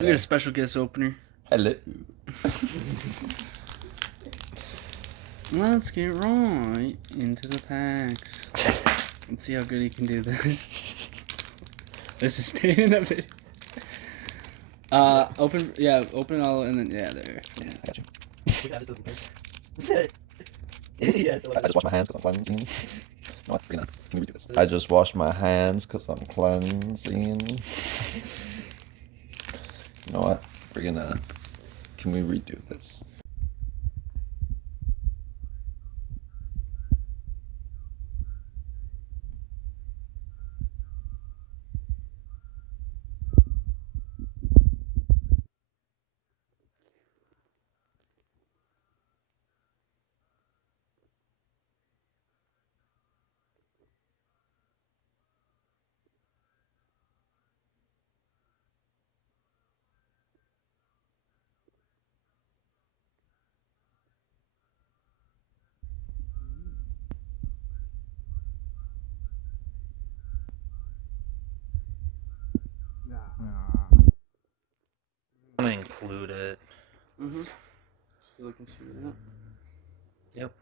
We got a special guest opener. Hello. Let's get right into the packs. Let's see how good he can do this. This is staying in the video. Open it all and then, yeah, there. Yeah, I got you. Yes, I just washed my hands because I'm cleansing. No, what? Let me redo this. I just washed my hands because I'm cleansing. You know what? Can we redo this? I'm gonna include it. Mm-hmm. So looking through that. Yep.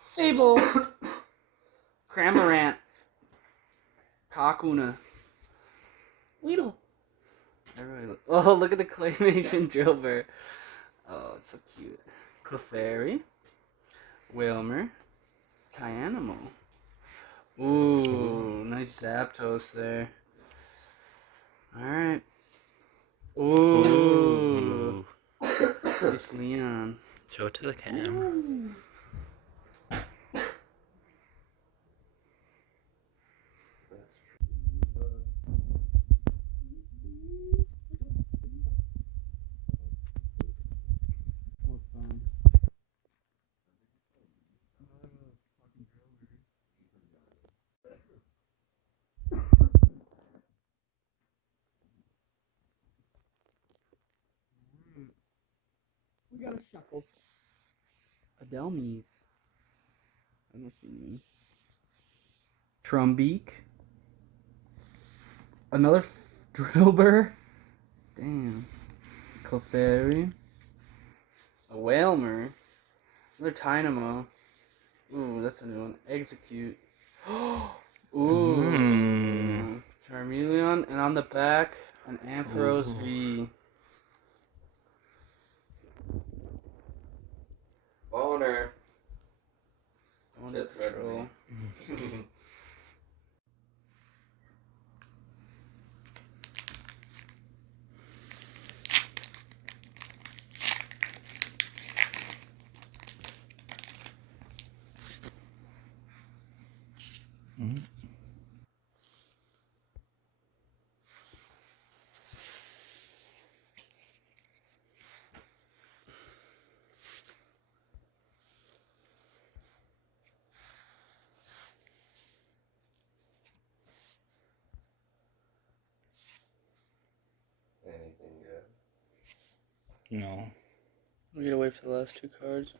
Sable. Cramorant. Kakuna. Weedle. Oh, look at the claymation Drillbur. Oh, it's so cute. Clefairy. Wilmer. Tyanamo. Ooh, nice Zapdos there. Alright. Ooh. Nice Leon. Show it to the cam. We got a Shuckles. Adelmes. That must be new. Trumbeak. Another Drillbur. Damn. Clefairy. A Whalmer. Another Tynamo. Ooh, that's a new one. Execute. Ooh. Charmeleon. And on the back, an Ampharos V. Boner. Boner Patrol. Anything good? No. We gotta wait for the last two cards.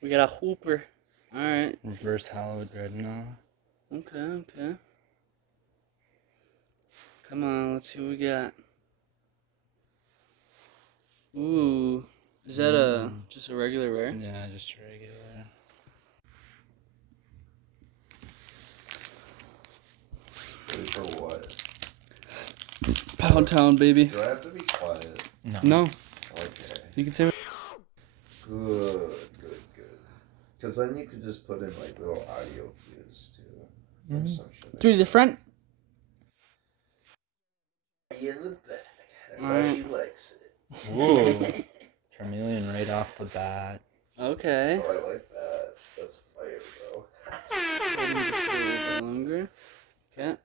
We got a Hooper. Alright. Reverse Hollow Dreadnought. Okay. Come on, let's see what we got. Ooh. Is that just a regular rare? Yeah, just regular. Ready for what? Pound Town, baby. Do I have to be quiet? No. Okay. You can say what. Good. Because then you could just put in like little audio cues too. Or some shit. Three to the front. In the back. That's Alright. how he likes it. Whoa. Charmeleon right off the bat. Okay. Oh, I like that. That's fire, bro. Holding just a little bit longer. Okay.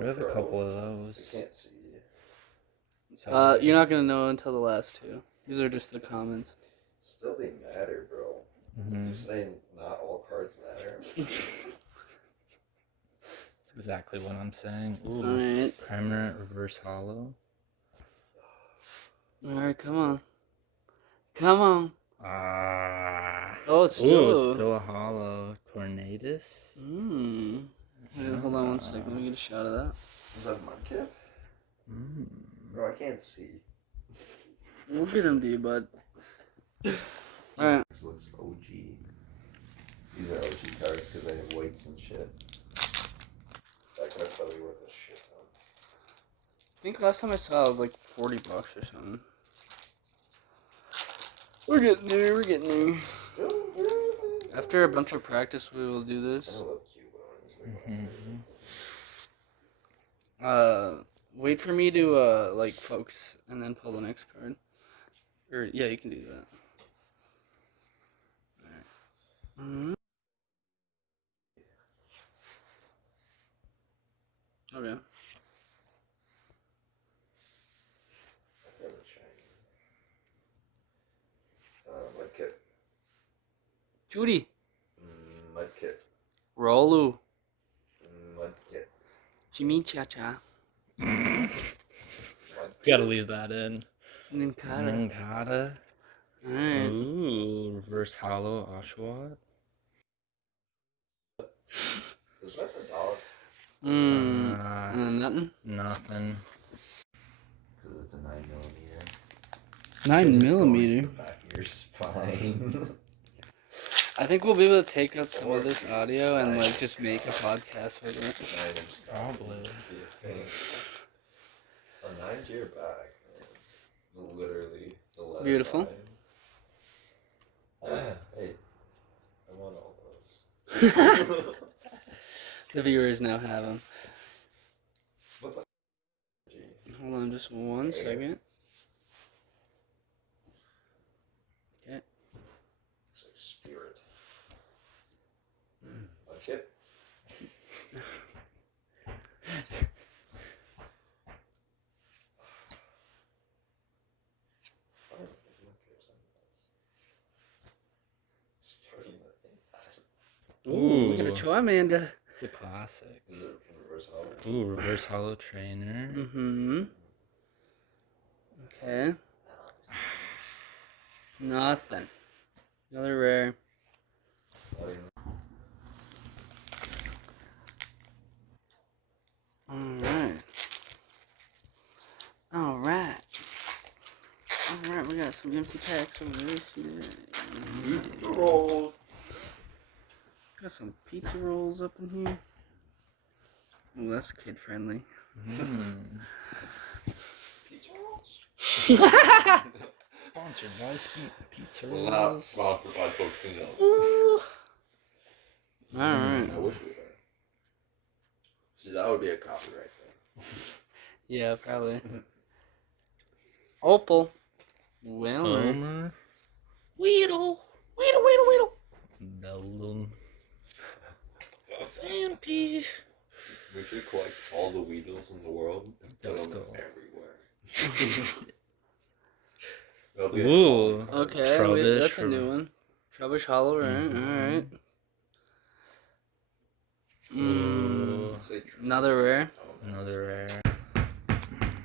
We have a couple of those. I can't see. You're not gonna know until the last two. These are just the comments. Still, they matter, bro. Mm-hmm. You're saying not all cards matter. That's exactly what I'm saying. Ooh. Alright. Cramorant Reverse Hollow. Alright, come on. Come on. Ah. Oh, it's Ooh, still. it's still a hollow. Tornadus? Mmm. Wait, hold on one second. Let me get a shot of that. Is that Mudkip? Bro, I can't see. We'll get him to you, bud. Alright. This looks OG. These are OG cards because they have weights and shit. That card's probably worth a shit ton. I think last time I saw it was like $40 or something. We're getting there, we're getting there. Still really? After a bunch of practice, we will do I this. love Cubone. Wait for me to, like, focus and then pull the next card. Or, yeah, you can do that. Alright. Okay. Mudkip. Judy. Mudkip. Rolu. Mudkip. Jimmy Cha-Cha. Gotta leave that in. Ninkata. Ninkata. Alright. Ooh, reverse hollow Oshawott. Is that the dog? Nothing? Nothing. Because it's a 9mm. 9mm? The back of your spine. I think we'll be able to take out some of this audio and like just make a podcast with it. Probably. A 9 to your back, man. Literally the letter. Beautiful. 9. Hey, I want all those. The viewers now have them. What the? Hold on just one second. Okay. Looks like spirit. Mudkip. Ooh, we got a Charmander. It's a classic. Is it reverse hollow? Ooh, reverse hollow trainer. Mm-hmm. Okay. Nothing. Another rare. Alright. Alright. Alright, we got some empty packs over this. Roll. Got some pizza rolls up in here. Oh, that's kid friendly. Pizza rolls? Sponsored by Pizza Well, not Rolls. sponsored by Pokémon. Alright. I wish we were. See, that would be a copyright thing. Yeah, probably. Opal. Wilmer. Homer. Weedle. Weedle, weedle, weedle. Bellum. Vampy. We should collect all the Weedles in the world and put them Duskull. everywhere. That'll be Ooh. a Okay, Trubbish that's a or- new one. Trubbish Hollow, right? Alright. Ooh. Say true. Another rare. Another rare.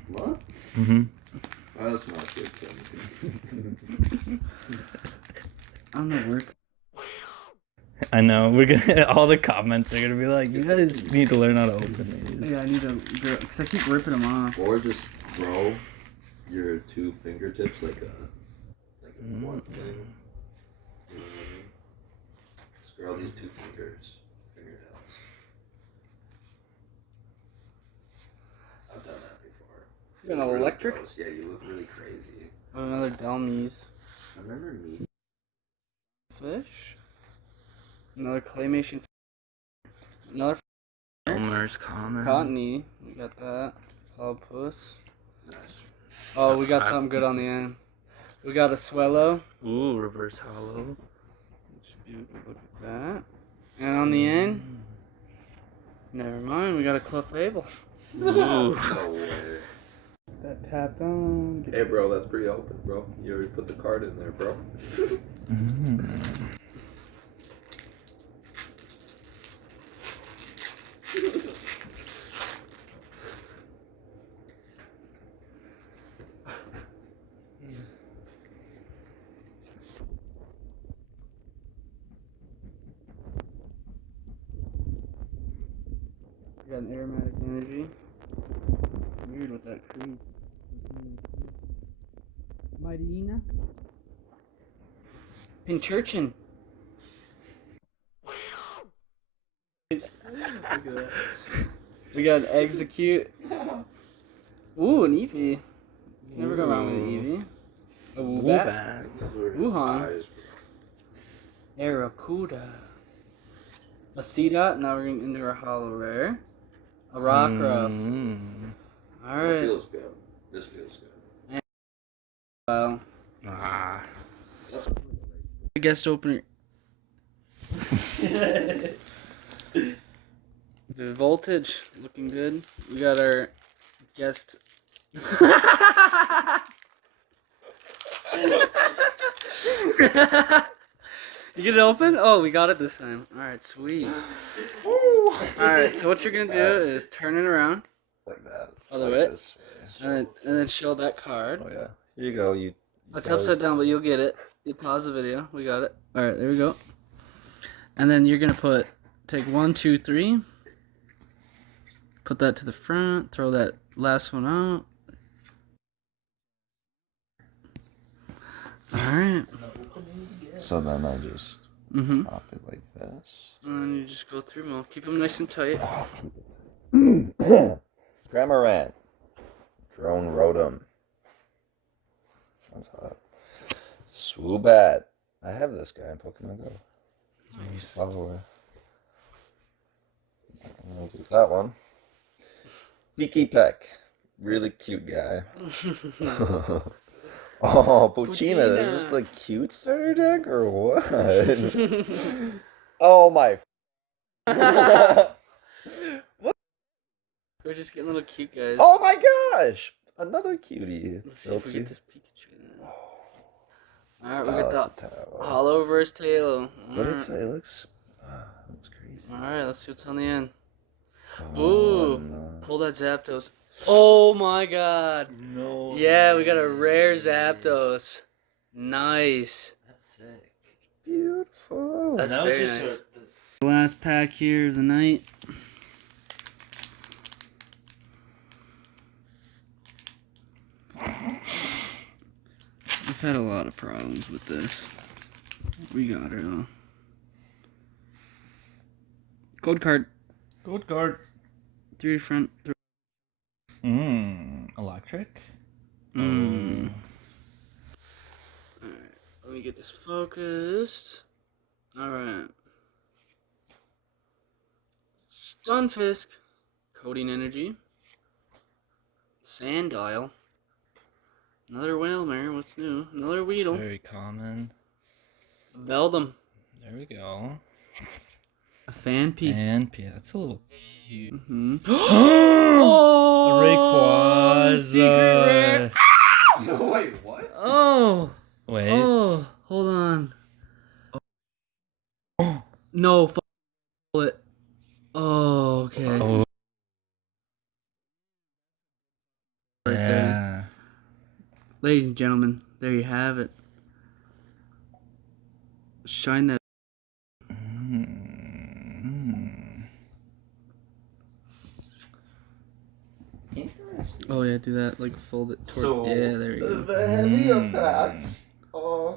What? Mm-hmm. Oh, that's not good. I don't know where. I know. We're gonna. All the comments are gonna be like, "You guys need to learn how to open these." Yeah, I need to, because I keep ripping them off. Or just throw your 2 fingertips like a one thing. You know what I mean? Scroll these 2 fingernails. I've done that before. You got an It's really electric? gross. Yeah, you look really crazy. Oh, another Dalmies. I remember me. Fish. Another claymation. Another Elmer's common. Cottony. We got that. Cloudpuss. Nice. Oh, we got something good on the end. We got a Swellow. Ooh, reverse hollow. Should be a good look at that. And on the end, never mind, we got a Clefable. Ooh. No way. That tapped on. Hey, bro, that's pretty open, bro. You already put the card in there, bro. We got an aromatic energy. Weird with that creep. Mightyena. Pinchurchin. Look at that. We got an Execute. Ooh, an Eevee. Never go wrong with an Eevee. A Woobat. Wuhan. Aracuda. A Seedot. Now we're getting into our hollow rare. A Rockruff. That Alright. feels good. This feels good. Well, the guest opener. The voltage looking good. We got our guest. You get it open? Oh, we got it this time. Alright, sweet. Alright, so what you're gonna do is turn it around. Like that. Other Like way. this way. And then show that card. Oh yeah. Here you go. It's upside down, but you'll get it. You pause the video. We got it. Alright, there we go. And then you're gonna take 1, 2, 3. Put that to the front. Throw that last one out. Alright. So then I just Mm-hmm. pop it like this. And then you just go through them all. Keep them nice and tight. Cramorant. Drone Rotom. Sounds hot. Swoobat. I have this guy in Pokemon Go. Nice. Follower. I'm gonna do that one. Beaky Peck. Really cute guy. Oh, Pochina. Is this the cute starter deck or what? Oh my. We're just getting little cute guys. Oh my gosh! Another cutie. Let's see if we get this Pikachu. Alright, we Oh, got that's the a tower. Hollow versus Tailo. What did it say? It looks crazy. Alright, let's see what's on the end. Oh, Ooh, no. pull that Zapdos. Oh my god. No. Yeah, we got a rare Zapdos. Nice. That's sick. Beautiful. That's That was very just nice. Last pack here of the night. I've had a lot of problems with this. We got her though. Code card. Good card. 3 front. Electric. Alright, let me get this focused. Alright. Stunfisk. Coding Energy. Sandile. Another Whalmer. What's new? Another Weedle. It's very common. Veldum. There we go. A Fanpy. And yeah, that's a little cute. Mm-hmm. Rayquaza. Wait, what? Oh! Wait. Oh! Hold on. No, it. Oh, okay. Oh. Right Yeah. there. Ladies and gentlemen, there you have it. Shine that. Interesting. Oh yeah, do that. Like fold it toward. So, yeah, there you go. The heavier packs